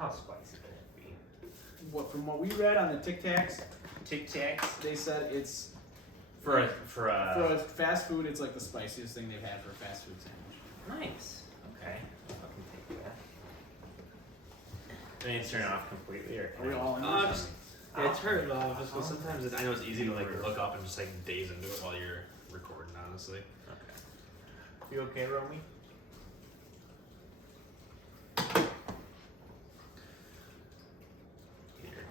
How spicy can it be? From what we read on the Tic Tacs, they said it's For a fast food. It's like the spiciest thing they've had for a fast food sandwich. Nice. Okay. I can take that. I need to turn it off completely, or Are we all in? Turn it off. Just because sometimes I know it's easy to like look up and just like daze into it while you're recording. Honestly. Okay. You okay, Romy?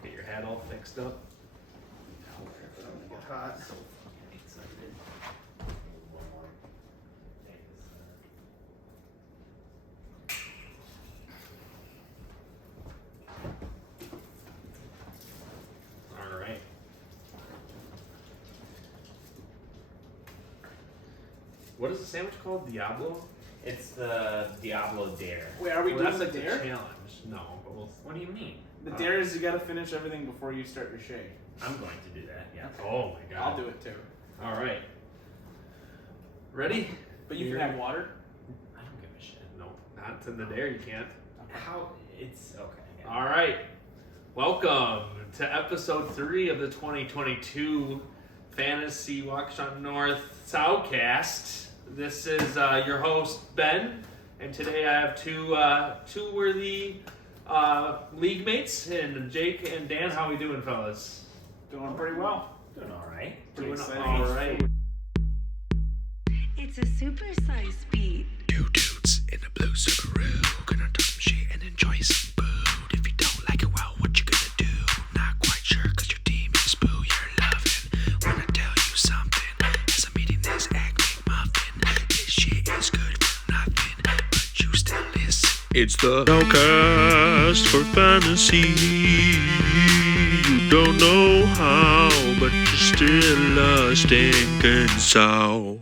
Get your hat all fixed up. Get hot. So fucking excited. One more. Take this, All right. What is the sandwich called? Diablo? It's the Diablo Dare. Wait, are we doing that's the like dare? the challenge. No, but we'll. What do you mean? The dare is you got to finish everything before you start your shake. I'm going to do that, yeah. Oh my god. I'll do it too. All right. Ready? But you can have water. I don't give a shit. Nope, not to the dare. You can't. How? It's okay. Yeah. All right. Welcome to episode 3 of the 2022 Fantasy Waukesha North Sowcast. This is your host Ben, and today I have two worthy league mates, and Jake and Dan. How we doing, fellas? Doing pretty well. Doing all right. Doing excited. all right. It's a super-sized beat. Two dudes in a blue Subaru, gonna talk some shit and enjoy some food. If you don't like it, well, what you gonna do? Not quite sure, cause your team is boo. You're loving when I tell you something. As I'm eating this Egg McMuffin, this shit is good for nothing, but you still listen. It's the Sowcast for fantasy. You don't know how, but you're still a stinking sow.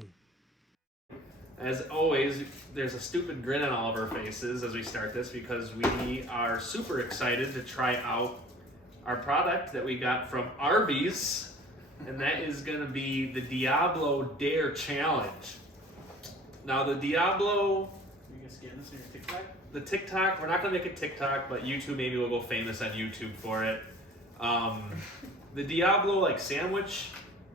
As always, there's a stupid grin on all of our faces as we start this because we are super excited to try out our product that we got from Arby's, and that is going to be the Diablo Dare Challenge. Now, the Diablo, You guys getting this in your TikTok? the TikTok, we're not going to make a TikTok, but YouTube maybe will go famous on YouTube for it. The Diablo like sandwich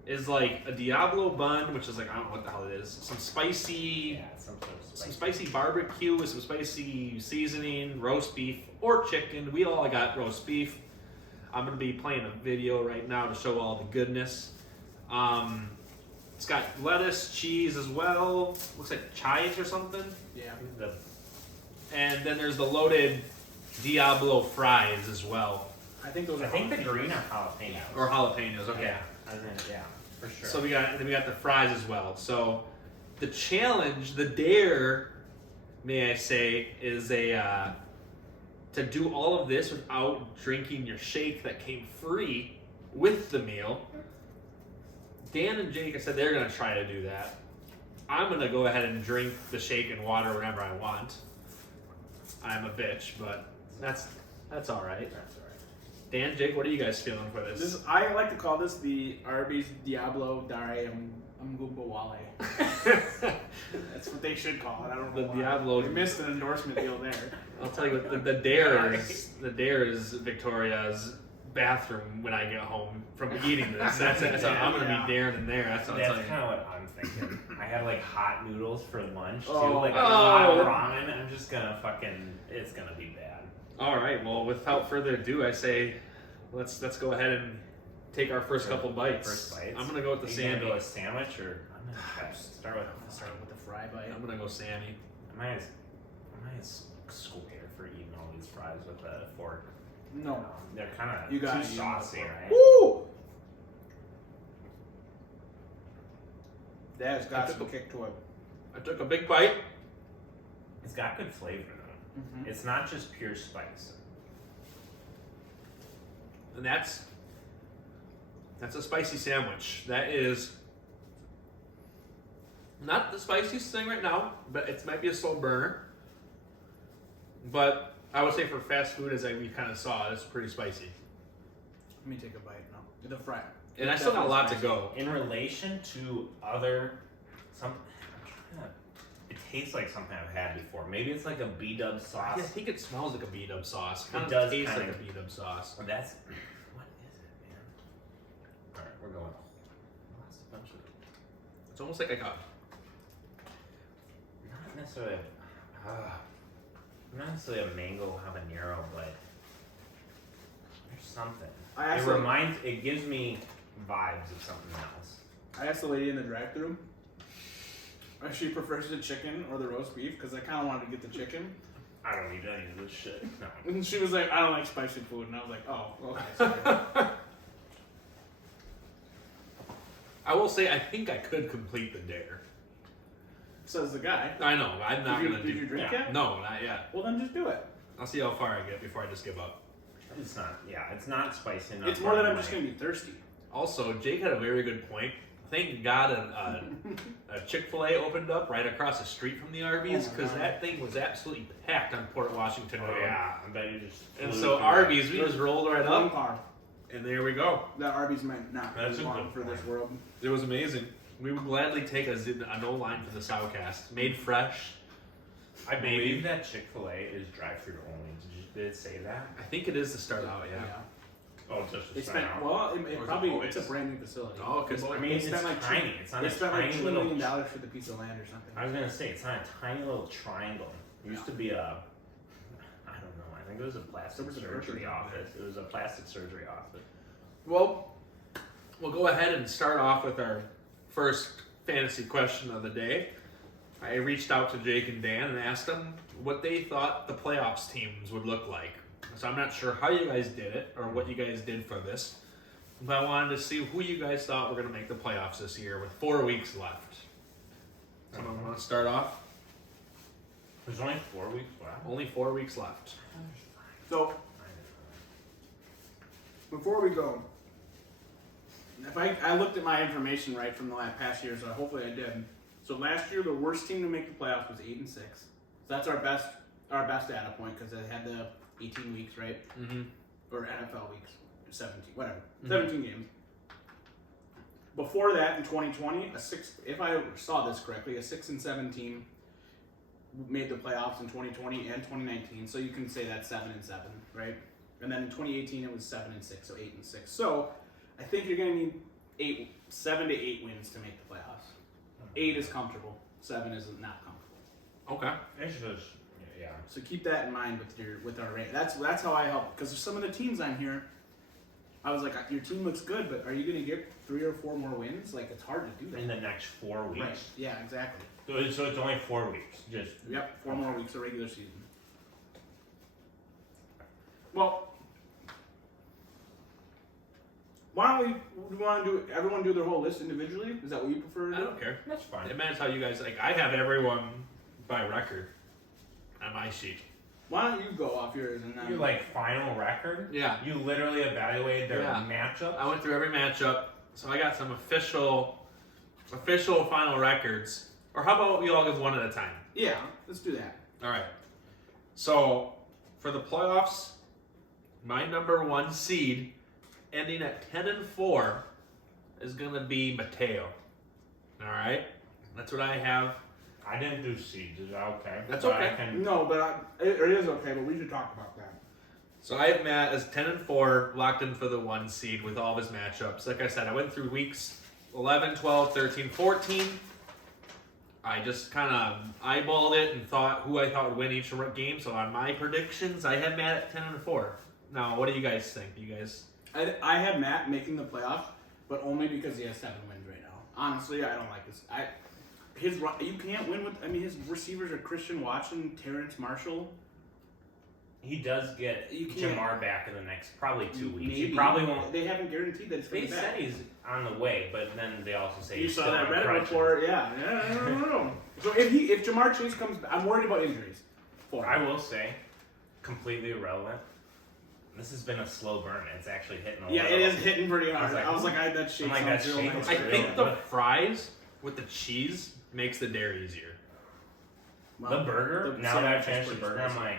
is like a Diablo bun, which is like, I don't know what the hell it is. Some spicy, Yeah, some sort of some spicy barbecue with some spicy seasoning, roast beef or chicken. We all got roast beef. I'm gonna be playing a video right now to show all the goodness. It's got lettuce, cheese as well. Looks like chives or something. Yeah. And then there's the loaded Diablo fries as well. I think those are. I think the jalapenos. green are jalapenos. Or jalapenos, okay. Yeah, I think, yeah, for sure. So we got the fries as well. So the challenge, the dare, may I say, is to do all of this without drinking your shake that came free with the meal. Dan and Jake, I said they're gonna try to do that. I'm gonna go ahead and drink the shake and water whenever I want. I'm a bitch, but that's all right. That's all right. Dan, Jake, what are you guys feeling for this? I like to call this the Arby's Diablo Dare Mgumbawale. That's what they should call it. I don't know. The why. Diablo- We missed an endorsement deal there. I'll tell you what, the dare is Victoria's bathroom when I get home from eating this. That's I'm gonna be daring in there. That's what I'm That's telling you. kind of what I'm thinking. I had like hot noodles for lunch too, Oh. like Oh. hot ramen. I'm just gonna it's gonna be bad. All right. Well, without further ado, I say let's go ahead and take our first couple bites. First bites. I'm gonna go with the Are you gonna Sammy. go with sandwich or I'm gonna start with the fry bite. I'm gonna go Sammy. Am I as square for eating all these fries with a fork? No. They're kind of You got too it. saucy, right? Woo! That has got some kick to it. I took a big bite. It's got good flavor though. Mm-hmm. It's not just pure spice. And that's a spicy sandwich. That is not the spiciest thing right now, but it might be a slow burner. But I would say for fast food, as we kind of saw, it's pretty spicy. Let me take a bite now. The fry. And I still got a lot to go. In relation to other, it tastes like something I've had before. Maybe it's like a B-dub sauce. I think it smells like a B-dub sauce. It Kind of does taste kinda. like a B-dub sauce. Or that's what is it, man? All right, we're going. Lost a bunch of. It's almost like a Not necessarily. Not necessarily a mango habanero, but there's something. It gives me vibes of something else. I asked the lady in the drive-thru if she prefers the chicken or the roast beef because I kind of wanted to get the chicken. I don't eat any of this shit. No. And she was like, I don't like spicy food. And I was like, oh, okay, sorry. I will say, I think I could complete the dare. Says the guy. I know, I'm not gonna do. Did you drink yet? No, not yet. Well, then just do it. I'll see how far I get before I just give up. It's not. Yeah, it's not spicy enough. It's more than I'm just going to be thirsty. Also, Jake had a very good point. Thank God a Chick-fil-A opened up right across the street from the Arby's because that thing was absolutely packed on Port Washington Oh Road. yeah, I bet you just. And flew so through Arby's, we just rolled right One up, car. and there we go. That Arby's might not That's be a long good for this point. world. It was amazing. We would gladly take a no line for the Sowcast. Made fresh. I believe that Chick-fil-A is drive-through only. Did it say that? I think it is to start out, yeah. Oh, just They to spent, start out. well, Or is it probably, always? it's a brand new facility. Oh, because I mean, They it's spent like tiny. It's on They a spent like tiny $2 little. million for the piece of land or something. I was gonna say it's on a tiny little triangle. It used to be a. I don't know. I think it was a plastic There was a surgery grocery office. It was a plastic surgery office. Well, we'll go ahead and start off with our first fantasy question of the day. I reached out to Jake and Dan and asked them what they thought the playoffs teams would look like. So I'm not sure how you guys did it or what you guys did for this, but I wanted to see who you guys thought were going to make the playoffs this year with 4 weeks left. Someone want to start off? There's only 4 weeks left. Only 4 weeks left. So, before we go, if I looked at my information right from the past year, so hopefully I did. So last year, the worst team to make the playoffs was 8-6. So that's our best data point because they had the 18 weeks, right? Mm-hmm. Or NFL weeks, 17, whatever, 17 games. Before that, in 2020, if I saw this correctly, a 6-7 team made the playoffs in 2020 and 2019. So you can say that's 7-7, right? And then in 2018, it was 7-6, so 8-6. So I think you're going to need 7 to 8 wins to make the playoffs. 8 is comfortable. 7 is not comfortable. Okay. It's just yeah. So keep that in mind with our rate. That's how I help because there's some of the teams on here. I was like, your team looks good, but are you going to get 3 or 4 more wins? Like it's hard to do that. In the next 4 weeks. Right. Yeah, exactly. So it's only 4 weeks. Just Yep, 4 more weeks of regular season. Well, why don't we want to do everyone do their whole list individually? Is that what you prefer to I do? don't care. that's fine. It matters how you guys like. I have everyone by record on my sheet. Why don't you go off yours and then You like final record? Yeah. You literally evaluated their Yeah. matchup. I went through every matchup, so I got some official final records. Or how about we all give one at a time? Yeah, let's do that. All right. So for the playoffs, my number 1 seed, ending at 10-4, is gonna be Mateo. All right. That's what I have. I didn't do seeds. Is that okay? That's But okay. I can, No, but it is okay. But we should talk about that. So I have Matt as 10-4, locked in for the 1 seed with all of his matchups. Like I said, I went through weeks 11, 12, 13, 14. I just kind of eyeballed it and thought who I thought would win each game. So on my predictions, I have Matt at 10-4. Now, what do you guys think? You guys? I have Matt making the playoffs, but only because he has 7 wins right now. Honestly, I don't like this. You can't win with. I mean, his receivers are Christian Watson, Terrence Marshall. he does get You can't- Jamar back in the next probably 2 weeks. Maybe. He probably won't. They haven't guaranteed that it's They going to be said back. he's on the way, but then they also say You he's saw still that on Reddit crutches. report, yeah. I don't know. So if Jamar Chase comes, I'm worried about injuries. I will say, completely irrelevant. This has been a slow burn. It's actually hitting a Yeah, little. it is hitting pretty hard. I I was was like, like, that shake like, sounds that real shake nice. was I really think the good. fries with the cheese makes the dare easier. Well, The burger. the Now that I sandwich is finished the pretty burger, I'm spicy. like,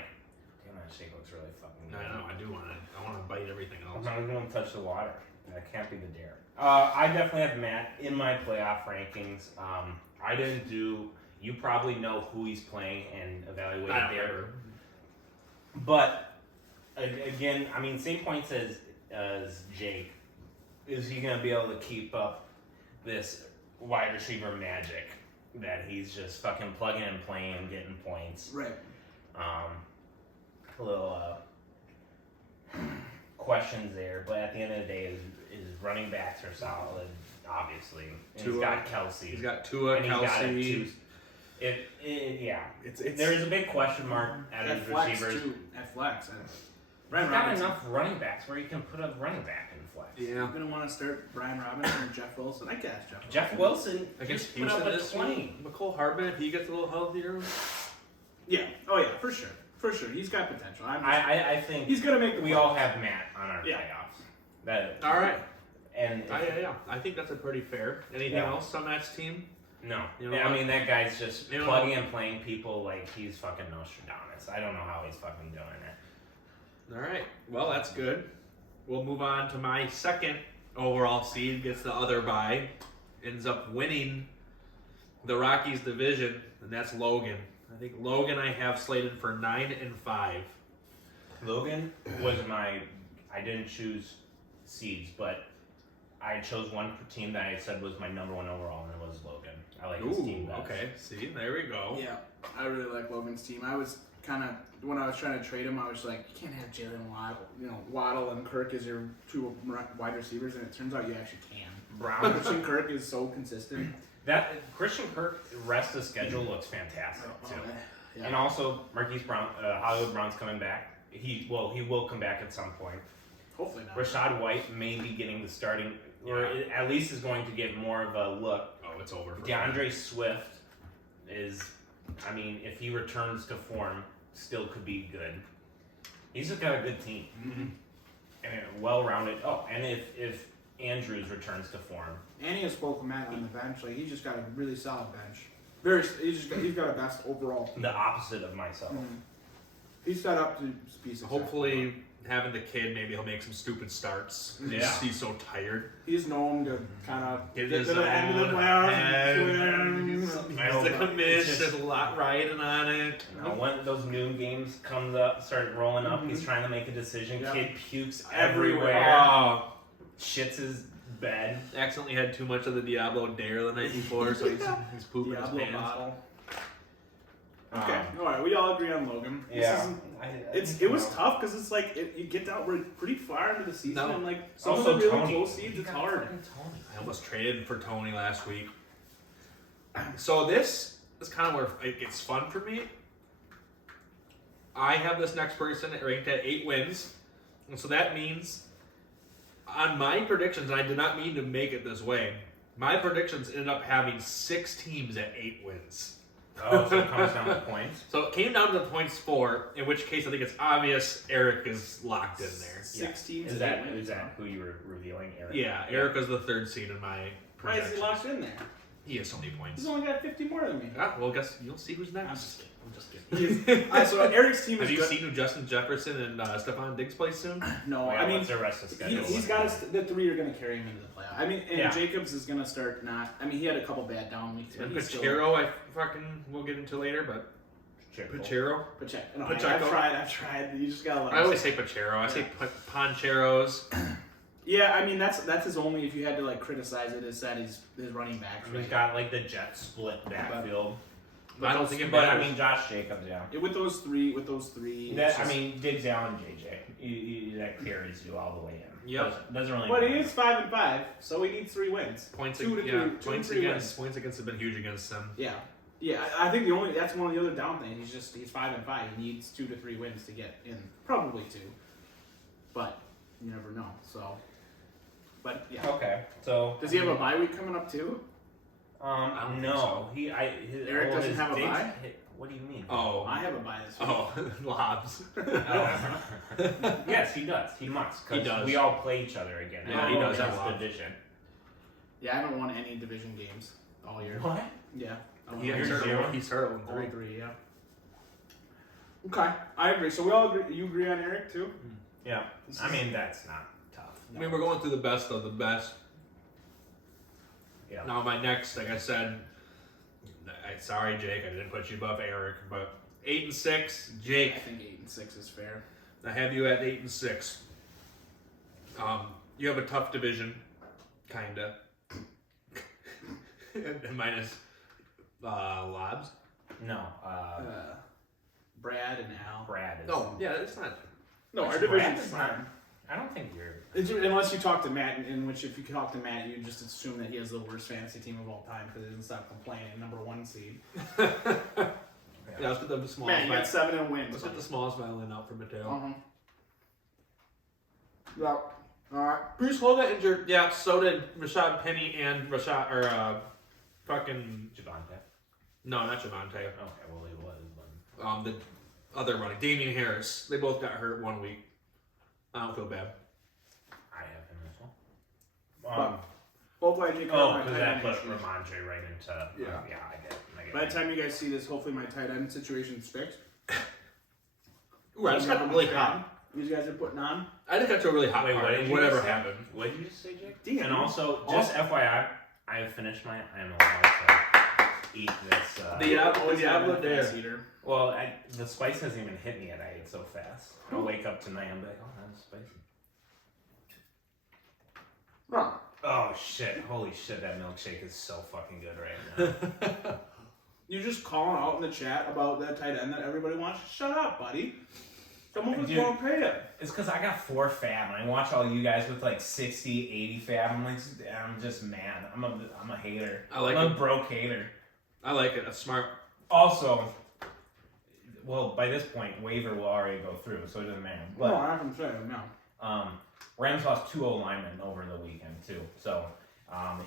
damn, that shake looks really fucking good. I know. I do want to. I want to bite everything I'm else. not even gonna touch the water. That can't be the dare. I definitely have Matt in my playoff rankings. I didn't do You probably know who he's playing and evaluate I don't there. remember. But again, I mean, same points as Jake. Is he going to be able to keep up this wide receiver magic that he's just fucking plugging and playing and getting points? Right. A little questions there, but at the end of the day, his running backs are solid, obviously. And he's got Kelsey. He's got Tua, and Kelsey. It's there is a big question mark at his receivers. At flex. He's got enough running backs where you can put a running back in flex. Yeah. I'm going to want to start Brian Robinson or Jeff Wilson. I guess Jeff Wilson Against just put up Houston a this 20. week. McCole Hardman, if he gets a little healthier. Yeah. Oh, yeah, for sure. For sure. He's got potential. I think he's going to make the we all have Matt on our Yeah. playoffs. All right. And Yeah. I think that's a pretty fair. Anything else on Matt's team? no. You know I what? mean, that guy's just You know plugging and playing people like he's fucking Nostradamus. I don't know how he's fucking doing it. All right. Well, that's good. We'll move on to my second overall seed. Gets the other bye. Ends up winning the Rockies division, and that's Logan. I think Logan I have slated for 9-5. Logan was I didn't choose seeds, but I chose one team that I said was my number one overall, and it was Logan. I like his team best. Okay. See, there we go. Yeah, I really like Logan's team. I was kind of, when I was trying to trade him, I was like, you can't have Jalen Waddle and Kirk as your two wide receivers, and it turns out you actually can. Christian Kirk is so consistent. That Christian Kirk rest of schedule looks fantastic too. Yeah. And also Marquise Brown, Hollywood Brown's coming back. He will come back at some point. Hopefully not. Rashad White may be getting the starting, or at least is going to get more of a look. Oh, it's over. For DeAndre Swift is, I mean, if he returns to form, still could be good. He's just got a good team. Mm-hmm. And well-rounded. Oh, and if Andrews returns to form. And he has spoken Matt on the bench. Like, he's just got a really solid bench. He's got a best overall team. The opposite of myself. Mm-hmm. He's set up to be successful. Hopefully, having the kid, maybe he'll make some stupid starts. Yeah. He's so tired. He's known to kind of Get get his to the end of the playoffs. He's the commit. There's a lot riding on it. When those noon games comes up, start rolling up, he's trying to make a decision. Yep. Kid pukes Everywhere. everywhere. Oh, Shits his bed. accidentally had too much of the Diablo Dare the night before, so he's pooping Diablo his pants. bottle. Okay, all right. We all agree on Logan. Yeah. It was tough because it's like you get down we're pretty far into the season No. and like some Also of the really Tony. close seeds it's hard. I almost traded for Tony last week. So this is kind of where it gets fun for me. I have this next person ranked at 8 wins. And so that means on my predictions, and I did not mean to make it this way, my predictions ended up having 6 teams at 8 wins. Oh, so it comes down to points. So it came down to the points 4, in which case I think it's obvious Eric is locked in there. 6 teams. Is that who you were revealing, Eric? Yeah, Eric is the 3rd seed in my Why is he projections. locked in there? He has so many points. He's only got 50 more than me. Ah, well, guess you'll see who's next. I'm just kidding. I'm just kidding. So Eric's team is Have you good. seen who Justin Jefferson and Stephon Diggs play soon? No, Oh, yeah, I mean what's the rest of the schedule? he's got the 3 are going to carry him into the playoff. I mean, and Yeah. Jacobs is going to start not. I mean, he had a couple bad down weeks, but And he's still. Pachero, I fucking will get into later, but Pachero. Pacheco. No, Pacheco. I've tried. You just gotta let I him always say. say Pachero. I say Poncheros. Yeah, I mean that's his only. If you had to like criticize it, is that his running backs. He's got like the jet split backfield. I don't think it But I matters. mean, Josh Jacobs, yeah. Yeah, with those three. That, I mean, Diggs, Allen, JJ. That carries you all the way in. Yep. Doesn't really but matter. he is 5-5, so he needs 3 wins. Points, Two to points three against have been huge against them. Yeah. I think that's one of the other down things. He's 5-5. He needs 2 to 3 wins to get in. Probably 2, but you never know. So, but yeah. Okay, so Does he have a bye week coming up too? don't no. think Eric doesn't have a bye? What do you mean? Oh. I have a bye this week. Oh, Lobs. Yes, he does. He must. 'Cause He does. we all play each other again. Yeah, he does That's have a lot. division. Yeah, I haven't won any division games all year. What? Yeah. He You're started zero? he started on All 3. 3, yeah. Okay, I agree. So we all agree. You agree on Eric too? Yeah. I mean, that's not tough. I mean, we're going through the best of the best. Yeah. Now, my next, like I said, I Sorry, Jake, I didn't put you above Eric, but 8-6, I Jake. think 8-6 is fair. I have you at 8-6. You have a tough division, kinda. And minus Lobs. No, Brad and Al. Brad is. No, yeah, it's not. No, our Brad division's is fine. not. I don't think you're. Unless you talk to Matt, in which if you talk to Matt, you just assume that he has the worst fantasy team of all time because he doesn't stop complaining. #1 seed. Yeah, let's get the smallest. Matt, you got 7 and wins. Let's get the smallest violin out for Mateo. Yeah. All right. Bruce Hall got injured. Yeah, so did Rashad Penny and fucking. Javante. No, not Javante. Okay, well he was. But... The other running, Damian Harris. They both got hurt 1 week. I don't feel bad. I have him as well. Both YJ. Because that put Ramondre right into. Yeah. Yeah, I get. By the time you guys see this, hopefully my tight end situation's fixed. Ooh, I just got really hot. These guys are putting on. I just got to a really hot Wait, part. what did you Whatever just say? happened. What did you just say, Jake? Damn. And also, just FYI, I have finished my. I am allowed to eat this. Diablo Dare. Well, the spice hasn't even hit me yet. I ate so fast. I'll wake up tonight and be like, oh, that's spicy. Wrong. Oh shit! Holy shit! That milkshake is so fucking good right now. You just calling out in the chat about that tight end that everybody wants? Shut up, buddy. Someone was Dude, going to pay him. It's because I got 4 fab, and I watch all you guys with like 60, 80 fab. I'm just mad. I'm a hater. I like I'm it. a broke hater. I like it. That's smart. Also, well, by this point, waiver will already go through, so it doesn't matter. But No, I can say it now. Rams lost 2 O-linemen over the weekend too, so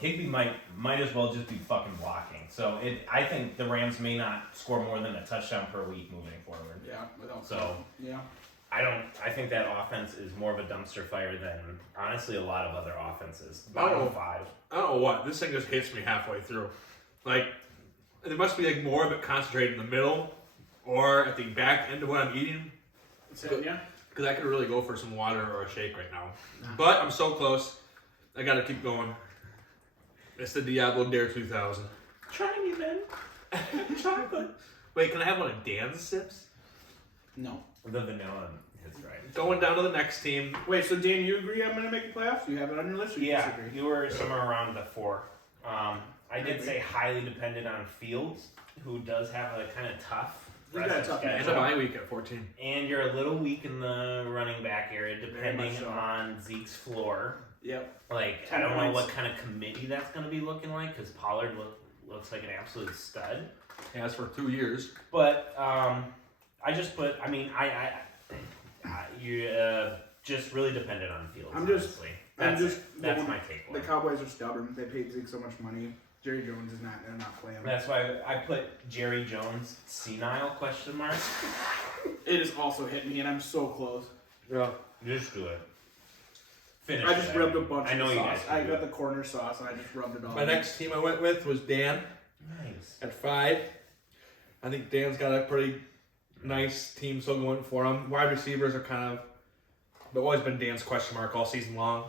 Higbee might as well just be fucking blocking. So I think the Rams may not score more than a touchdown per week moving forward. Yeah, without So yeah. I think that offense is more of a dumpster fire than honestly a lot of other offenses. Oh. Bottom 5. I don't know what. This thing just hits me halfway through. Like, there must be like more of it concentrated in the middle or at the back end of what I'm eating. It's hitting ya? Because I could really go for some water or a shake right now. But I'm so close. I gotta keep going. It's the Diablo Dare 2000. Try me, man. Chocolate. Wait, can I have one of Dan's sips? No. The vanilla is right. Going down to the next team. Wait, so Dan, you agree I'm going to make the playoffs? You have it on your list or you Yeah, disagree? you were somewhere around the 4. I did say highly dependent on Fields, who does have a kind of tough. He's got a tough And schedule. a bye week at 14. And you're a little weak in the running back area, depending much so. on Zeke's floor. Yep. Like, 10 I don't know points. what kind of committee that's going to be looking like, because Pollard looks like an absolute stud. Has for 2 years. But I just put, you're just really dependent on Fields. Honestly. That's my take. The Cowboys are stubborn. They paid Zeke so much money. Jerry Jones is not. They're not playing. That's why I put Jerry Jones senile question mark. It has also hit me, and I'm so close. Yeah. Just do it. Finish. I just rubbed a bunch I know of you sauce. guys. I can do got it. the corner sauce, and I just rubbed it all. My next team I went with was Dan Nice. at 5. I think Dan's got a pretty nice team still going for him. Wide receivers are kind of, they've always been Dan's question mark all season long.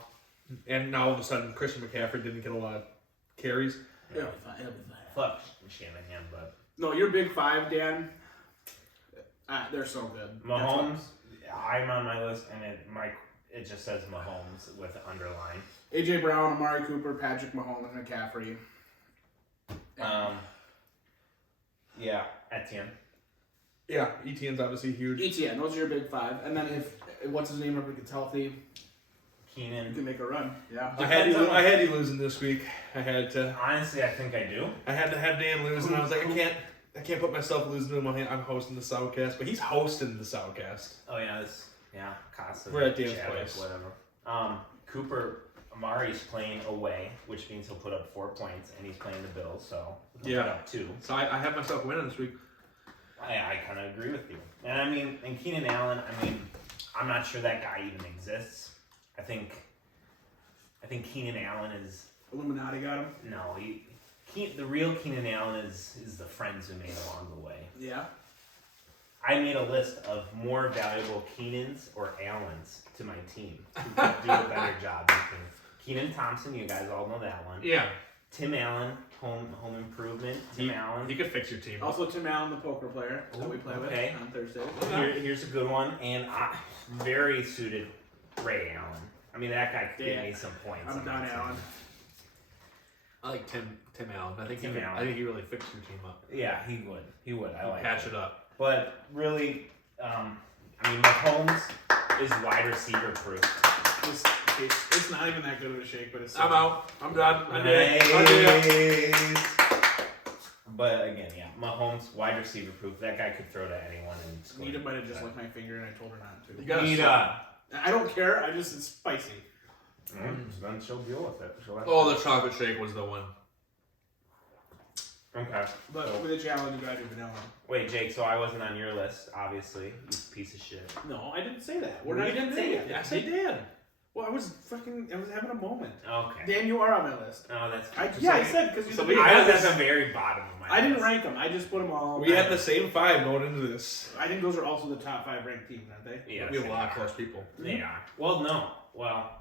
And now all of a sudden, Christian McCaffrey didn't get a lot of carries. It'll be fine. It'll be fine. Fuck Shanahan, but No, your big 5, Dan. They're so good. Mahomes. I'm on my list, and it just says Mahomes with underline. AJ Brown, Amari Cooper, Patrick Mahomes, McCaffrey. Yeah, Etienne. Yeah, ETN's obviously huge. ETN, those are your big 5. And then if what's his name, if he gets healthy, you Keenan. can make a run. Yeah. I had you losing this week. I had to Honestly, I think I do. have Dan losing. I was like, I can't put myself losing to him. I'm hosting the Sowcast, but he's hosting the Sowcast. Oh yeah, Costa. We're at Dan's Chadwick, place. Whatever. Cooper Amari's playing away, which means he'll put up 4 points, and he's playing the Bills, so he'll put up 2. So I have myself winning this week. I kind of agree with you. And I mean, and Keenan Allen, I'm not sure that guy even exists. I think Keenan Allen is Illuminati got him. no. The real Keenan Allen is the friends who made along the way. Yeah. I made a list of more valuable Keenans or Allens to my team who could do a better job. Keenan Thompson, you guys all know that one. Yeah. Tim Allen, home improvement. Tim Allen. He could fix your team. Also, Tim Allen, the poker player that we play okay. with on Thursdays. Here's a good one, and very suited Ray Allen. I mean, that guy could give me some points. I'm done, Allen. I like Tim Allen. I think Tim Allen. I think he really fixed your team up. Yeah, he would. He would. I like patch it up. But really, I mean, Mahomes is wide receiver proof. It's not even that good of a shake, but it's. I'm out. I'm done. I did it. But again, yeah, Mahomes wide receiver proof. That guy could throw to anyone and score. Nita might have just licked my finger, and I told her not to. You gotta Nita. I don't care. It's spicy. Then she'll deal with it. Oh, the chocolate shake was the one. Okay. But with a challenge, you gotta do vanilla. Wait, Jake. So I wasn't on your list, obviously. You piece of shit. No, I didn't say that. You didn't say it. Yes, I did. Well, I was having a moment. Okay. Dan, you are on my list. Oh, that's. I said because So I was at the very bottom of my. I didn't list. rank them. I just put them all. We had the same 5 going into this. I think those are also the top 5 ranked teams, aren't they? Yes, We have a lot of close people. They are. Well, no. Well,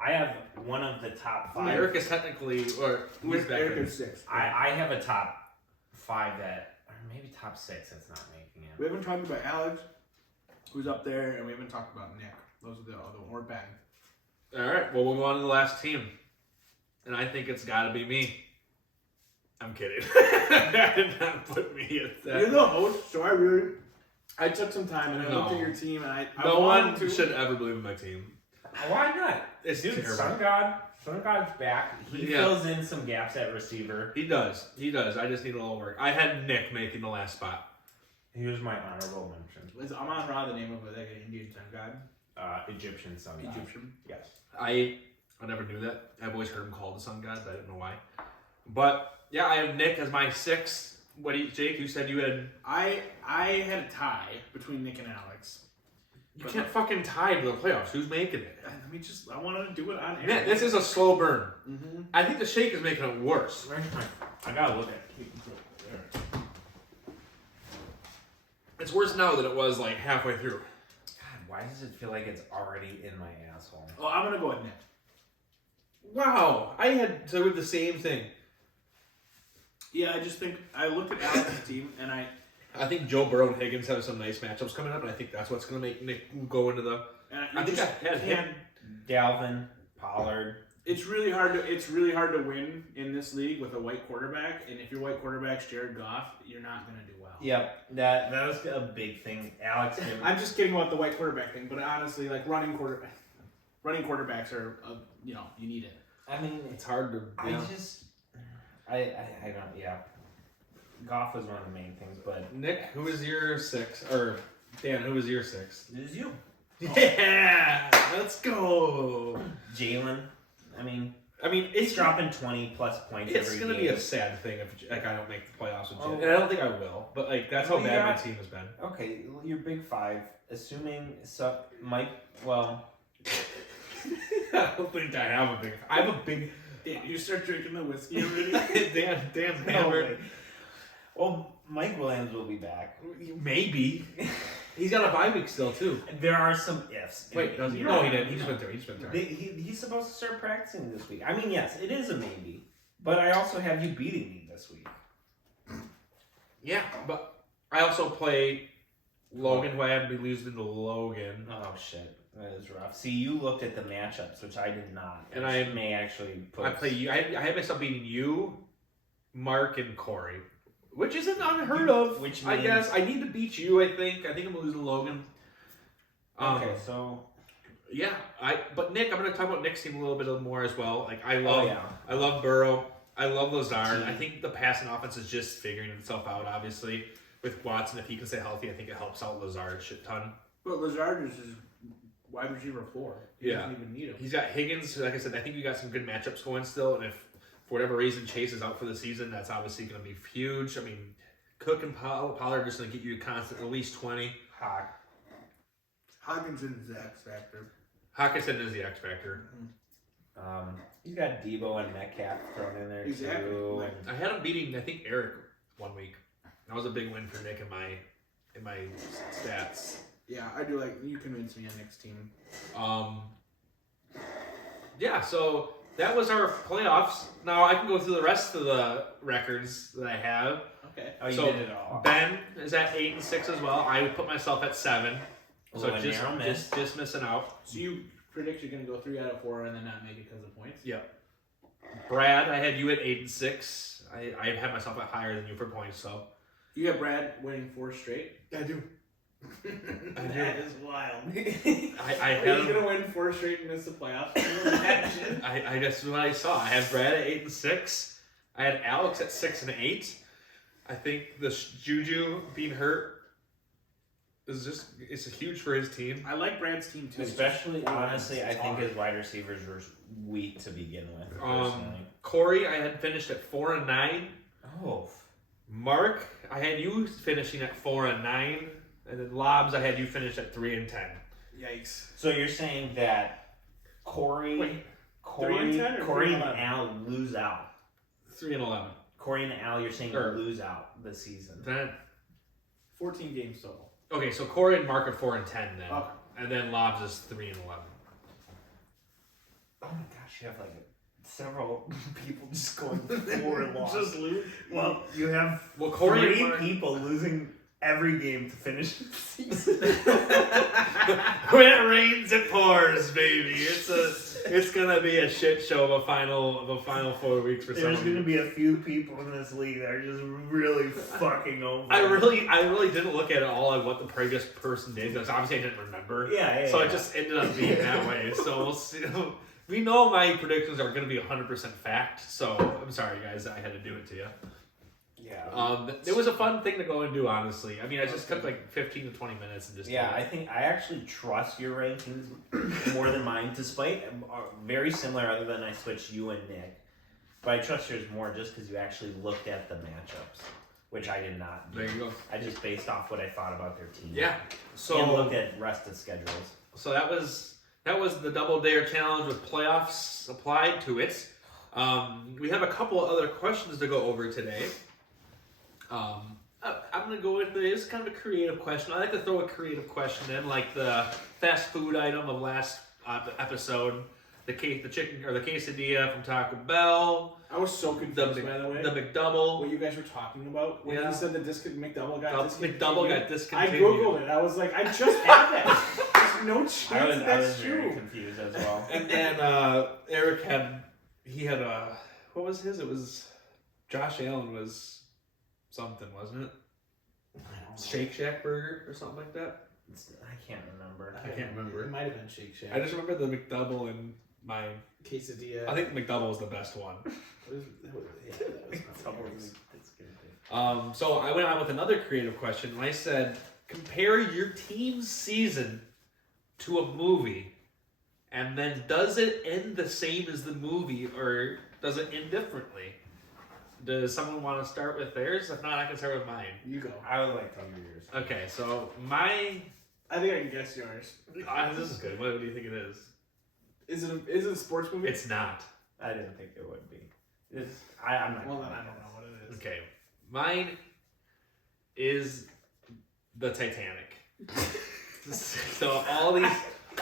I have one of the top 5. Eric is technically, or who's back Eric in? is 6. I have a top 5 that, or maybe top 6 that's not making it. We haven't talked about Alex, who's up there, and we haven't talked about Nick. Those are the other one. Or Ben. All right, well, we'll go on to the last team. And I think it's got to be me. I'm kidding. I did not put me at that. You're the host, so I took some time and I looked at your team, and I no one wanted to. should ever believe in my team. Why not? It's Dude, terrible. Sun God's back. He fills in some gaps at receiver. He does. I just need a little work. I had Nick making the last spot. Here's my honorable mention. Is Amon Ra the name of like an Indian sun god? Egyptian Sun God. Egyptian. Yes. I never knew that. I've always heard him called the sun god, but I didn't know why. But yeah, I have Nick as my 6th. What do you, Jake? You said you had. I had a tie between Nick and Alex. You can't fucking tie to the playoffs. Who's making it? I wanted to do it on air. Man, this is a slow burn. Mm-hmm. I think the shake is making it worse. I gotta look at it. It's worse now than it was like halfway through. God, why does it feel like it's already in my asshole? Oh, I'm gonna go with Nick. Wow, I had to do the same thing. Yeah, I just think I looked at Alex's team and I think Joe Burrow and Higgins have some nice matchups coming up, and I think that's what's going to make Nick go into the. I think I had him. Dalvin, Pollard. It's really hard to win in this league with a white quarterback, and if your white quarterback's Jared Goff, you're not gonna do well. Yep, that was a big thing. Alex did. I'm just kidding about the white quarterback thing, but honestly, like running quarterbacks are you need it. I mean, It's hard to. I don't. Yeah, Goff was one of the main things, but Nick, who is your 6? Or Dan, who is your 6? it is you. Yeah, let's go. Jalen. I mean, it's he's dropping 20+ points. It's every going to game. be a sad thing if like I don't make the playoffs with Jalen. Oh. And I don't think I will, but like that's how Well, bad my yeah. team has been. Okay, your big 5. Assuming Mike. Well, I don't think I have a big. I have a big. Dan, you start drinking the whiskey already? Dan's No hammered. way. well, Mike Williams will be back. Maybe. He's got a bye week still too. There are some ifs. Wait, does he? You're No, he right. didn't. He just went there. He's supposed to start practicing this week. I mean, yes, it is a maybe, but I also have you beating me this week. Yeah, but I also play Logan, who I had to be losing to Logan. Oh shit, that is rough. See, you looked at the matchups, which I did not, And which I may actually put. I play you. I had myself beating you, Mark, and Corey, which isn't unheard of. Which I means- guess I need to beat you. I think I'm losing to Logan. Okay, so Yeah, but Nick, I'm going to talk about Nick's team a little bit more as well. Like I oh, love Burrow. I love Lazard. I think the passing offense is just figuring itself out. Obviously, with Watson, if he can stay healthy, I think it helps out Lazard a shit ton. But Lazard is his wide receiver 4. He doesn't even need him. He's got Higgins. Like I said, I think you got some good matchups going still. And if for whatever reason Chase is out for the season, that's obviously going to be huge. I mean, Cook and Pollard are just going to get you a constant at least 20. Hawkinson is the X factor. Hawkinson is the X factor. he's got Debo and Metcalf thrown in there Exactly. too. Like- I had him beating, I think, Eric 1 week. That was a big win for Nick in my stats. Yeah, I do like you convinced me on next team. Yeah, so that was our playoffs. Now I can go through the rest of the records that I have. Okay. Oh, you So, did it all. Ben is at 8-6 as well. I put myself at 7. So Well, a narrow miss. just missing out. So you predict you're going to go 3 out of 4 and then not make it because of points? Yep. Brad, I had you at 8-6. I had myself at higher than you for points, so. You have Brad winning 4 straight? I do. That is wild. I Are had you him, going to win 4 straight and miss the playoffs? Can you imagine? I guess what I saw. I had Brad at 8-6. I had Alex at 6 and 8. I think the Juju being hurt it's huge for his team. I like Brad's team too. Especially, honestly, I think his wide receivers were weak to begin with. Personally. Corey, I had finished at 4 and 9. Oh. Mark, I had you finishing at 4 and 9, and then Lobs, I had you finish at 3 and 10. Yikes. So you're saying that Corey, Wait, 3 and Corey, 10 or Corey 3 and and 11? Al lose out. 3 and 11. Corey and Al, you're saying lose out this season. Then 14 games total. okay, so Corey and Mark are 4 and 10 then, Okay. and then Lobs is 3 and 11. Oh my gosh, you have like several people just going 4 and loss. Just lose. Well, you have Corey and 3 Mark, people losing every game to finish the season. when it rains, it pours, baby. It's gonna be a shit show of a final 4 weeks for There's some. going to be a few people in this league that are just really fucking over. I really didn't look at it all at what the previous person did because obviously I didn't remember. Yeah. So it just ended up being that way. So we'll see. We know my predictions are going to be 100% fact. So I'm sorry, guys, I had to do it to you. Yeah. It was a fun thing to go and do, honestly. I mean, I just took like 15 to 20 minutes and just. Yeah, did I it. think I actually trust your rankings more than mine, despite are very similar other than I switched you and Nick. But I trust yours more just because you actually looked at the matchups, which I did not do. There you go. I just based off what I thought about their team. Yeah. So and looked at rest of schedules. So that was the Double Dare Challenge with playoffs applied to it. We have a couple other questions to go over today. I'm going to go with it's kind of a creative question. I like to throw a creative question in, like the fast food item of last episode, the chicken or the quesadilla from Taco Bell. I was so confused, by the way. The McDouble. What you guys were talking about when Yeah. you said the McDouble got discontinued. McDouble got I discontinued. googled it. I was like, I just had that. There's no chance I was that's very true. confused as well. And then Eric had a what was his? It was Josh Allen was something, wasn't it? Shake Shack burger or something like that. I can't remember. I can't remember. It might have been Shake Shack. I just remember the McDouble and my. Quesadilla. I think McDouble was the best one. That was not good. So I went on with another creative question, and I said, compare your team's season to a movie, and then does it end the same as the movie, or does it end differently? Does someone want to start with theirs? If not, I can start with mine. You go. I would like to hear yours. Okay, so my... I think I can guess yours. this is good. What do you think it is? Is it a sports movie? It's not. I didn't think it would be. I'm not. Well, then I don't know what it is. Okay. Mine is the Titanic. So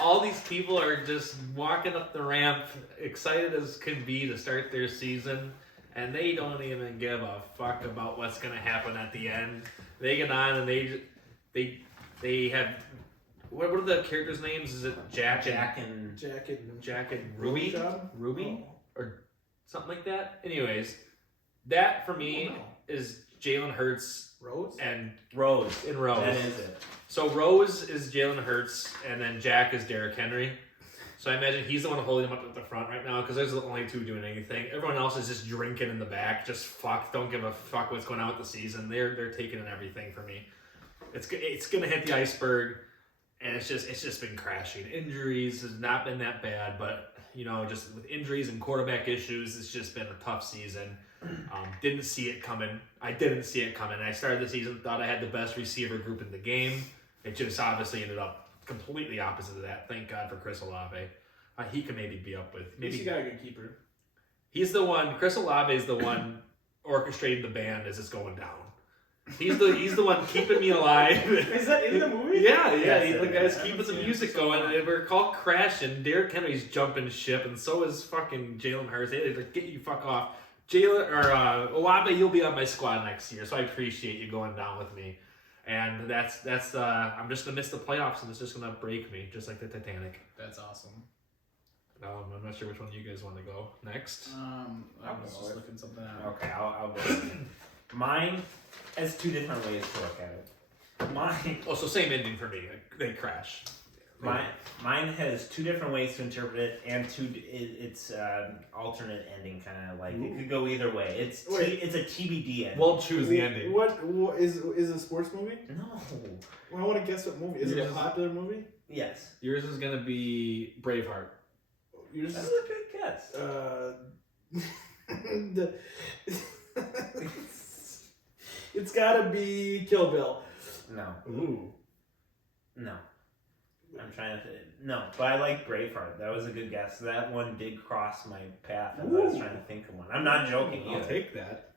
all these people are just walking up the ramp, excited as can be to start their season, and they don't even give a fuck about what's gonna happen at the end. They get on and they have what are the characters' names? Is it Jack and Ruby? Ruby? Or something like that. Anyways, that for me is Jalen Hurts Rose? and Rose. Rose. That is it. So Rose is Jalen Hurts, and then Jack is Derrick Henry. So I imagine he's the one holding him up at the front right now because there's the only two doing anything. Everyone else is just drinking in the back, just don't give a fuck what's going on with the season. They're taking in everything for me. It's gonna hit the iceberg, and it's just been crashing. Injuries has not been that bad, but just with injuries and quarterback issues, it's just been a tough season. Didn't see it coming. I didn't see it coming. I started the season, thought I had the best receiver group in the game. It just obviously ended up completely opposite of that. Thank God for Chris Olave. He could maybe be up with. Maybe he got a good keeper. He's the one. Chris Olave is the one orchestrating the band as it's going down. He's the one keeping me alive. Is that in the movie? Yeah. Yes, He's it the guy's is. keeping the Yeah, music so going, long. and we're called crashing. Derrick Henry's jumping ship, and so is fucking Jalen Hurts. They're like, get you fuck off. Jalen or Olave, you'll be on my squad next year, so I appreciate you going down with me. And that's I'm just gonna miss the playoffs, and it's just gonna break me, just like the Titanic. That's awesome. I'm not sure which one you guys want to go next. I was just looking something out. Okay, I'll go. Mine has two different ways to look at it. So same ending for me. They crash. Mine has two different ways to interpret it, and it's alternate ending, kind of like it could go either way. It's a TBD ending. We'll choose the ending. What is it a sports movie? No. Well, I want to guess what movie. Is it a popular movie? Yes. Yours is gonna be Braveheart. Yours That's is, a good guess. it's gotta be Kill Bill. No. Ooh. No. I'm trying to no, but I like Braveheart. That was a good guess. That one did cross my path as I was trying to think of one. I'm not joking I'll either. take that.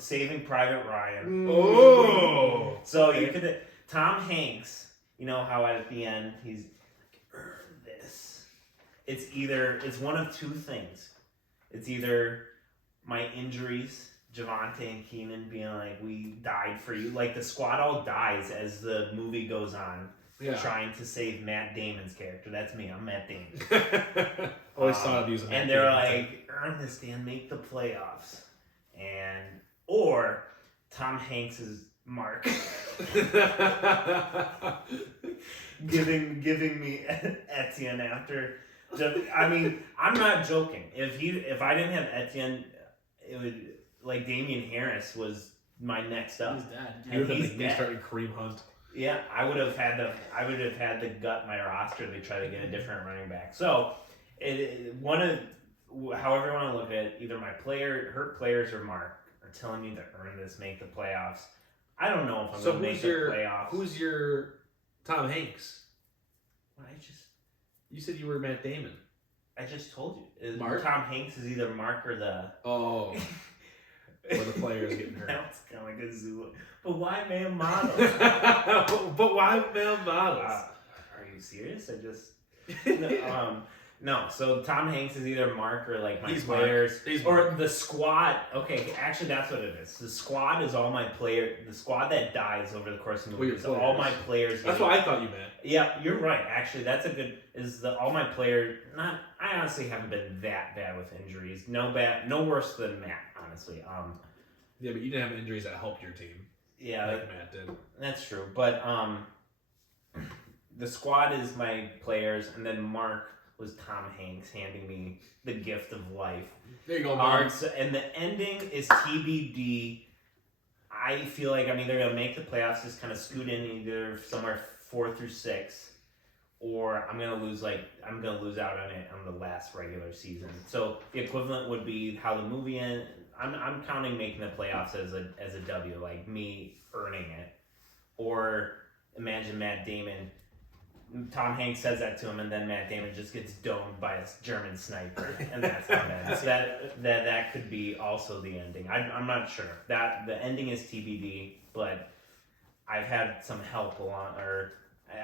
Saving Private Ryan. Oh. So you could Tom Hanks, you know how at the end he's like, earn this. It's one of two things. It's either my injuries, Javante and Keenan being like, we died for you. Like the squad all dies as the movie goes on. Yeah. Trying to save Matt Damon's character. That's me. I'm Matt Damon. Always thought of using that. And they're like, earn this, Dan, make the playoffs. Or Tom Hanks is Mark. giving me Etienne after. I mean, I'm not joking. If I didn't have Etienne, it would like Damian Harris was my next up. He's dead. You would And have he's been dead. starting Kareem Hunt. Yeah, I would have had to gut my roster to try to get a different running back. So, however you want to look at it, either my hurt players or Mark are telling me to earn this, make the playoffs. I don't know if I'm going to make the playoffs. Who's your Tom Hanks? What You said you were Matt Damon. I just told you. Mark? Tom Hanks is either Mark or the. Oh. Or the players getting hurt. That's kind of like a zoo. But why man models? But why male models? Are you serious? No. So Tom Hanks is either Mark or like my He's players, He's or Mark. the squad. Okay, actually that's what it is. The squad is all my the squad that dies over the course of the Well, movie. your So all players. my players. That's what I thought you meant. Yeah, you're right. Actually, that's a good. All my players? Not. I honestly haven't been that bad with injuries. No worse than Matt. Honestly. Yeah, but you didn't have injuries that helped your team. Yeah, Like Matt did. that's true. But the squad is my players, and then Mark was Tom Hanks handing me the gift of life. There you go, Mark. And the ending is TBD. I feel like I'm either gonna make the playoffs, just kind of scoot in either somewhere 4 through 6, or I'm gonna lose out on it on the last regular season. So the equivalent would be how the movie ends. I'm counting making the playoffs as a W, like me earning it. Or imagine Matt Damon. Tom Hanks says that to him, and then Matt Damon just gets domed by a German sniper, and that's how it ends. That could be also the ending. I'm not sure. That the ending is TBD, but I've had some help along, or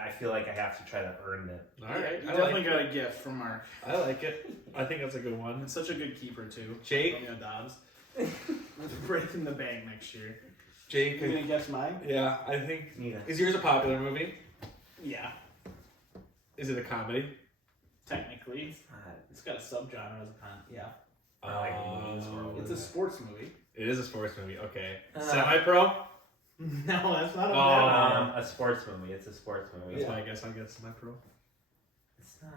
I feel like I have to try to earn it. All right. You definitely got a gift from Mark. I like it. I think that's a good one. And such a good keeper too. Jake? Romeo Dobbs. Breaking the bank next year. Jake. You gonna guess mine? Yeah, I think. Yeah. Is yours a popular movie? Yeah, Is it a comedy? technically. It's got a subgenre as a yeah. I like movies. It's a sports movie. It is a sports movie. Okay. Semi-pro? No, that's not a bad one. A sports movie. It's a sports movie. That's why I guess I'll get semi-pro. It's not.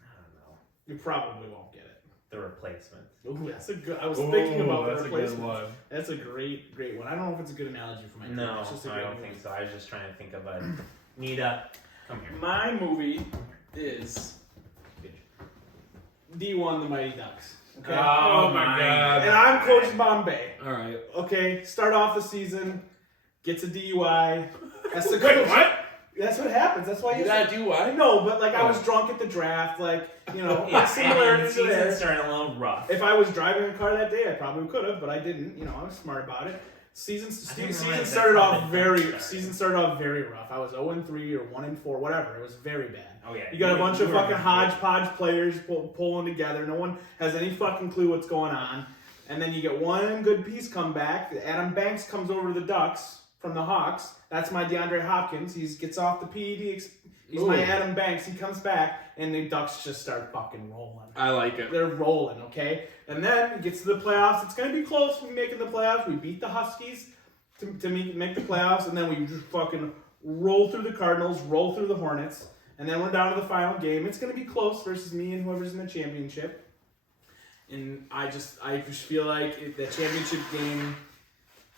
I don't know. You probably won't get it. The Replacement. Ooh, that's a good. I was thinking about that's the a good replacement. one. That's a great one. I don't know if it's a good analogy for my team. No, It's just a I good don't movie. think so. I was just trying to think of a. Nita, come here. My movie is D1 The Mighty Ducks. Okay. Oh my God. And I'm Coach Bombay. All right. Okay, start off the season, gets a DUI, has to Wait, what? That's what happens. That's why You gotta do I what? know, but like I was Oh. drunk at the draft, like Yeah, similarities and the there. season's starting a little rough. If I was driving a car that day, I probably could have, but I didn't. I was smart about it. Season realize started that's off how the very dump started. rough. I was 0-3 or 1-4, whatever. It was very bad. Oh yeah, You got a bunch of fucking were- hodgepodge players pulling together. No one has any fucking clue what's going on. And then you get one good piece come back. Adam Banks comes over to the Ducks from the Hawks. That's my DeAndre Hopkins. He gets off the PED. He's my Ooh. Adam Banks. He comes back, and the Ducks just start fucking rolling. I like it. They're rolling, okay? And then it gets to the playoffs. It's going to be close. We making the playoffs. We beat the Huskies to make the playoffs, and then we just fucking roll through the Cardinals, roll through the Hornets, and then we're down to the final game. It's going to be close versus me and whoever's in the championship. And I just feel like the championship game,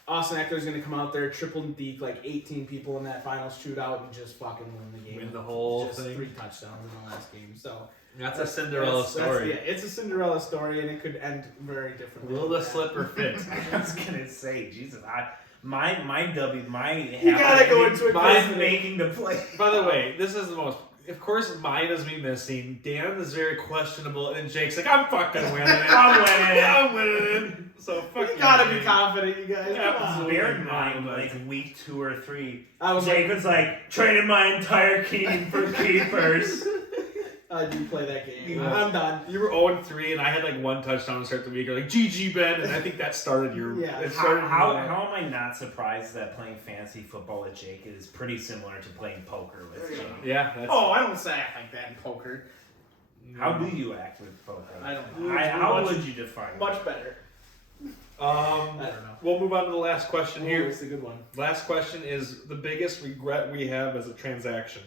Austin Eckler's going to come out there, triple and deke like 18 people in that final shootout and just fucking win the game. Win the whole just thing. 3 touchdowns in the last game. So That's a Cinderella story. yeah, it's a Cinderella story, and it could end very differently. Will the slipper fit? I was gonna say, Jesus, my You gotta go into it mine's confident. making the play. By the way, this is the most. Of course, mine is me missing. Dan is very questionable, and Jake's like, "I'm fucking winning it. I'm winning it. I'm winning it." So fuck You gotta Jake. be confident, you guys. Yeah, Come on. Bear in mind, like week 2 or 3, I was Jake like, was like traded my entire team for keepers. I do play that game. You- I'm done. You were 0-3, and I had like 1 touchdown to start the week. You're like, GG, Ben, and I think that started your. Yeah. It How, started how, your- how am I not surprised that playing fantasy football with Jake is pretty similar to playing poker with Jake? Yeah, that's. Oh, I don't say act like that in poker. How do you act with poker? I don't know. How Much- would you define it? Much better. I don't know. We'll move on to the last question Ooh, here. it's a good one. Last question is the biggest regret we have as a transaction.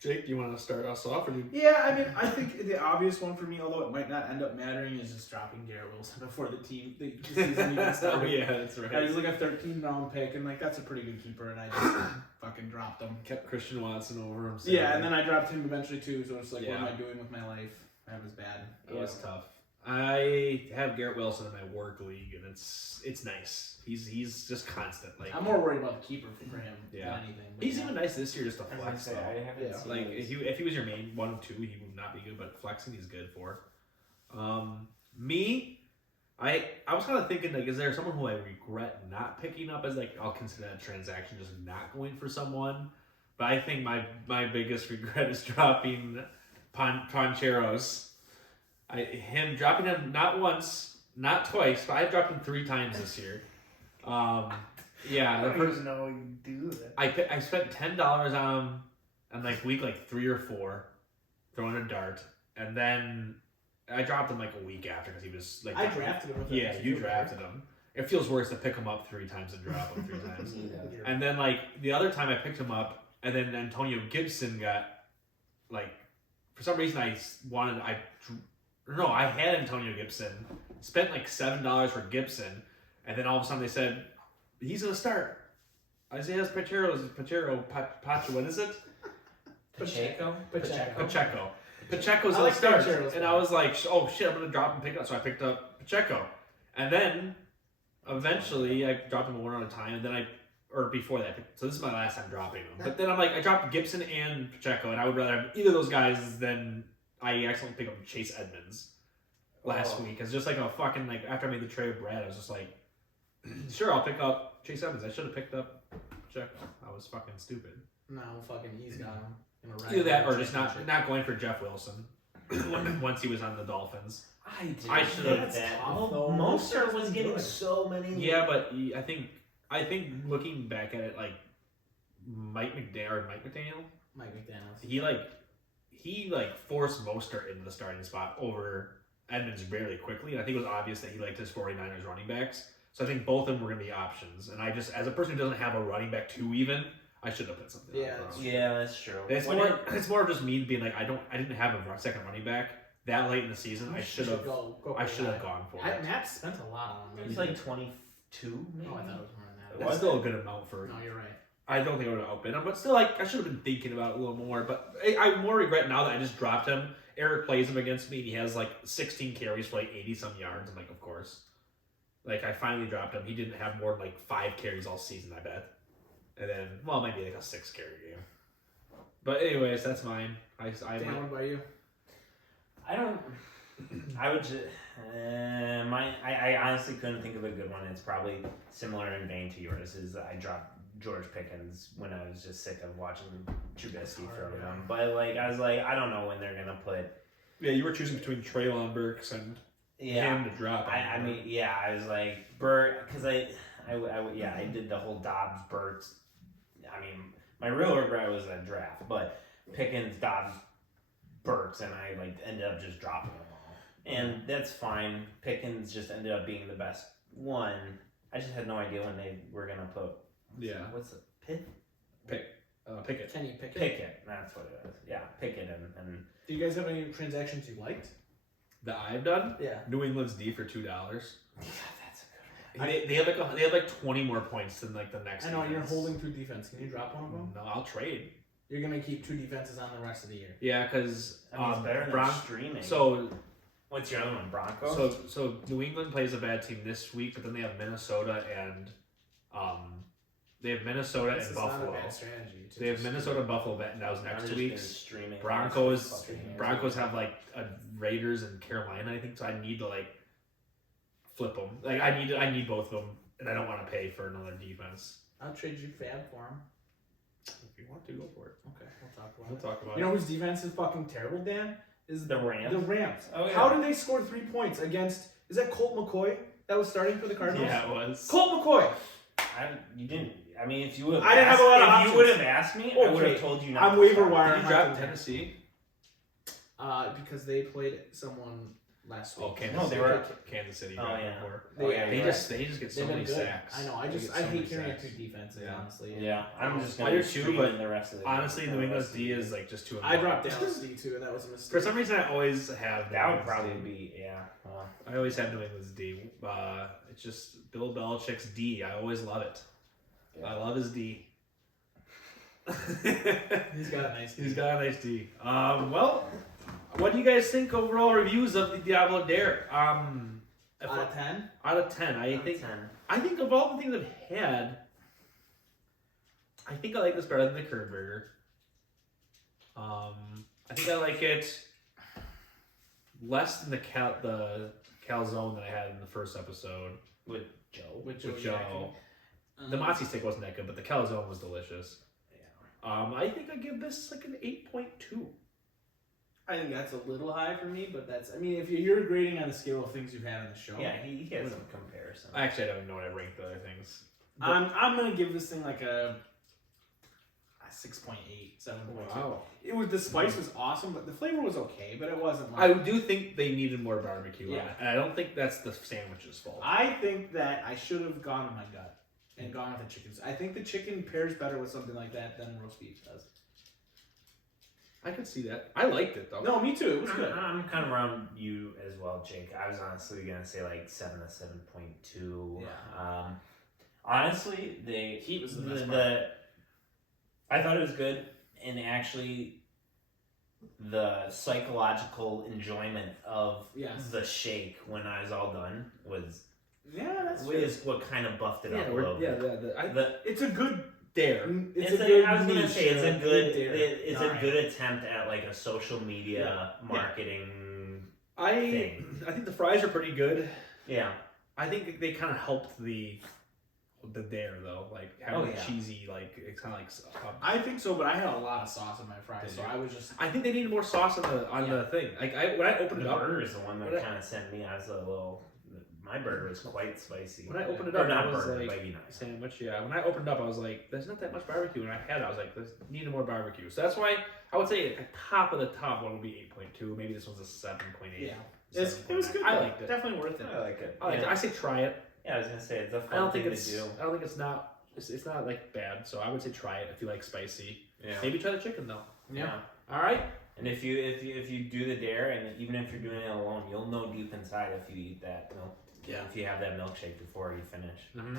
Jake, do you want to start us off, or do you? Yeah, I mean, I think the obvious one for me, although it might not end up mattering, is just dropping Garrett Wilson before the season even Oh started. yeah, that's right. I was like a 13th-round pick, and like that's a pretty good keeper, and I just fucking dropped him. Kept Christian Watson over him. Yeah, and then I dropped him eventually too. So it's like, Yeah. what am I doing with my life? That was bad. it was tough. I have Garrett Wilson in my work league, and it's nice. He's just constant. Like I'm more worried about the keeper for him Yeah. than anything. but he's yeah. even nice this year, just to I was gonna flex say, though. I haven't Yeah. seen Like this. if he was your main 1 2, he would not be good, but flexing he's good for. Me, I was kind of thinking like, is there someone who I regret not picking up as like I'll consider that a transaction, just not going for someone. But I think my biggest regret is dropping Poncheros. Dropping him not once, not twice, but I've dropped him 3 times this year. Yeah, the first know you do that. I spent $10 on him in like week 3 or 4, throwing a dart, and then I dropped him like a week after because he was like. I drafted him. Yeah, you drafted him. It feels worse to pick him up 3 times and drop him 3 times. And then like the other time I picked him up, and then Antonio Gibson got like for some reason I had Antonio Gibson, spent like $7 for Gibson, and then all of a sudden they said he's gonna start. Isaiah Pacheco, what is it? Pacheco? Pacheco's I gonna like start, Pacheco's and I was like, oh shit, I'm gonna drop and pick up. So I picked up Pacheco, and then eventually I dropped him 1 at a time, and then before that, so this is my last time dropping him. But then I'm like, I dropped Gibson and Pacheco, and I would rather have either of those guys than I accidentally pick up Chase Edmonds last week. It's just like a fucking like after I made the trade with Brad, I was just like, sure, I'll pick up Chase Edmonds. I should have picked up Pacheco. I was fucking stupid. No, fucking he's got him. In a Either that or just not going for Jeff Wilson once he was on the Dolphins. I should have. That's that. tough, Although Mostert Mostert was was getting good. so many. Yeah, but I think looking back at it, like Mike McDaniel, Mike McDaniels. he forced Mostert into the starting spot over Edmonds really quickly, and I think it was obvious that he liked his 49ers running backs. So I think both of them were going to be options, and I just, as a person who doesn't have a running back 2 even, I should have put something. Yeah, on the Yeah, that's true. It's more of just me being like I didn't have a second running back that late in the season. I should have go gone for it. Matt spent a lot on him. It was like 22, maybe. Oh, I thought it was more than that. That's still a good amount for. No, you're right. I don't think I would have outbid him, but still, like I should have been thinking about it a little more. But I more regret now that I just dropped him. Eric plays him against me, and he has like 16 carries for like 80 some yards. I'm like, of course. Like I finally dropped him. He didn't have more than like 5 carries all season. I bet. And then, well, maybe like a 6 carry game. But anyways, that's mine. I Dan, what about you? I don't. I would just. I honestly couldn't think of a good one. It's probably similar in vein to yours. Is I dropped George Pickens when I was just sick of watching Trubisky throw them. But like I was like, I don't know when they're gonna put. Yeah, you were choosing between Treylon Burks and him to drop. I mean, yeah, I was like Burt because I did the whole Dobbs Burks. I mean, my real regret was that draft, but Pickens, Dobbs, Burks, and I like ended up just dropping them all, and that's fine. Pickens just ended up being the best one. I just had no idea when they were gonna put. What's it? Pickett. Kenny Pickett. Pickett. That's what it is. Yeah, Pickett and. Do you guys have any transactions you liked? That I've done? Yeah. New England's D for $2. Yeah, that's a good one. They have like 20 more points than like the next. I know defense. you're holding 2 defense. Can you drop one of them? No, I'll trade. You're gonna keep 2 defenses on the rest of the year. Yeah, because I mean, it's better than streaming. So what's your other one, Broncos? So New England plays a bad team this week, but then they have Minnesota and Buffalo. This is not a bad strategy. They have Minnesota and Buffalo Now's next week's. Streaming Broncos have like a Raiders and Carolina, I think. So I need to like flip them. Like I need both of them, and I don't want to pay for another defense. I'll trade you Fab for him. If you want to, go for it. Okay, We'll talk about it. You know whose defense is fucking terrible, Dan? Is the Rams. The Rams. Oh, yeah. How did they score 3 points against? Is that Colt McCoy that was starting for the Cardinals? Yeah, it was. Colt McCoy. You didn't. I mean, if you would have, I didn't have a lot of if options. you would have asked me, I would Okay. have told you not. I'm to waiver start. wire. Did you drop Tennessee? Because they played someone last week. Oh, Kansas No, they City. were- Kansas City. Oh, dropped yeah. before. They just get so They've been many good. sacks. I know. They get I so hate many carrying sacks. 2 defenses. Yeah. Honestly. Yeah, I'm just I gonna do be too, streaming but the rest of the Honestly, game. New England's D is like just too. I dropped Dallas D too, and that was a mistake. For some reason, I always have. That would New probably England's D. be Well, I always have New England's D. It's just Bill Belichick's D. I always love it. Yeah. I love his D. He's got a nice D. He's got a nice D. Well, what do you guys think overall reviews of the Diablo Dare? Out of 10? Out of 10, I think of all the things I've had, I think I like this better than the Kern Burger. I think I like it less than the calzone that I had in the first episode with Joe. With Joe. The Mozzie steak wasn't that good, but the calzone was delicious. Yeah. I think I give this like an 8.2. I think that's a little high for me, but that's, I mean, if you're grading on the scale of things you've had on the show. Yeah, he has some comparison. Actually, I don't even know what I ranked the other things. I'm going to give this thing like a 6.8, 7.2. Wow. It was, the spice was awesome, but the flavor was okay, but it wasn't like. I do think they needed more barbecue on Yeah. it, and I don't think that's the sandwich's fault. I think that I should have gone with my gut and gone with the chicken. I think the chicken pairs better with something like that than roast beef does. I could see that. I liked it though. No, me too. It was good. I'm kind of around you as well, Jake. I was honestly gonna say like 7 to 7.2. Yeah. Honestly, Heat was the best part. I thought it was good, and actually, the psychological enjoyment of Yes. the shake when I was all done was That's true. is what kind of buffed it up a little bit. It's a good Dare. It's It's a a, good I was gonna niche, say it's a good dare. it's a Alright. good attempt at like a social media marketing I thing. think the fries are pretty good. Yeah. I think they kind of helped the dare though, like having the cheesy, like it's kind of like. I think so, but I had a lot of sauce in my fries, so I was just. I think they needed more sauce on the thing. Like when I opened The it up, burger is the one that When I- kind of sent me. I was a little. My burger was quite spicy. when I opened it Or up, not I was burger, like but you know. sandwich. Yeah, when I opened it up, I was like, "There's not that much barbecue," and I had it. I was like, "There's needed more barbecue." So that's why I would say a top of the top one would be 8.2. Maybe this one's a 7.8. Yeah. It was good. I though. liked it. Definitely worth it. I like it. I liked it. I say try it. Yeah, I was gonna say it's a fun I don't think thing it's. to do. I don't think it's not. It's not like bad. So I would say try it if you like spicy. Yeah. Maybe try the chicken though. Yeah. All right. And if you do the dare, and even if you're doing it alone, you'll know deep inside if you eat that milk. Yeah. If you have that milkshake before you finish. Mm-hmm.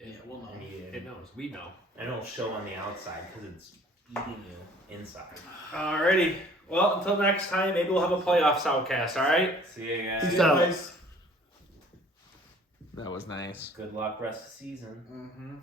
Yeah, we'll know. And eat It it. knows. We know. And it'll show on the outside because it's eating you inside. Alrighty. Well, until next time, maybe we'll have a playoff Sowcast. All right. See you guys. Peace out. Guys. That was nice. Good luck rest of the season. Mm-hmm.